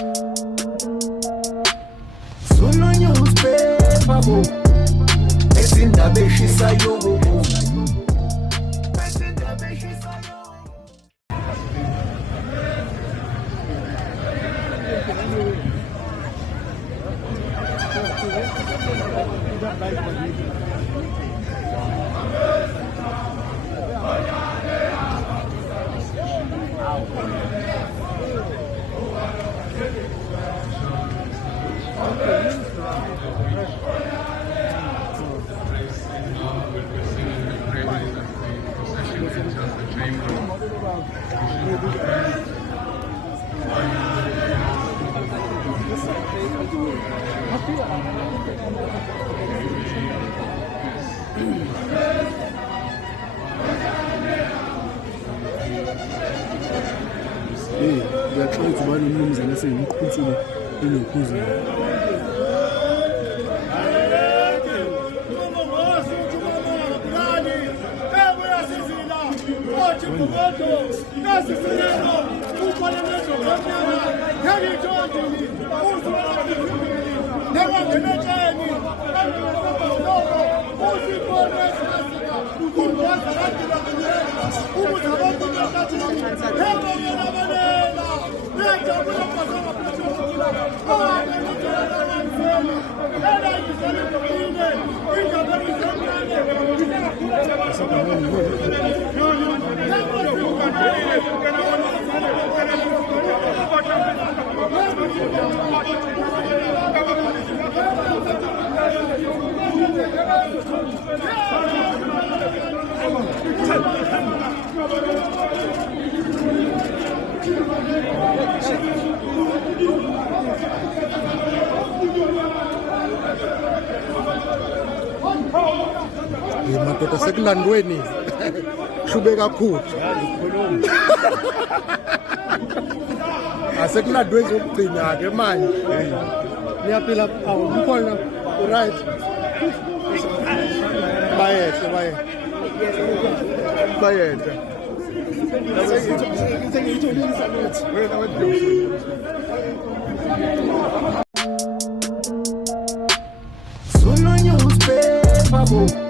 Zulu newspaper bo ezindaba eshisayo bo ezindaba eshisayo. Uyaxoxa uba nomnumzana eseyimqhutsule inokhuza. Madoda sekulandweni hlube kakhulu asekulandwe zokugcina ke manje niyaphila awukhona right bayehle Zulu newspaper bo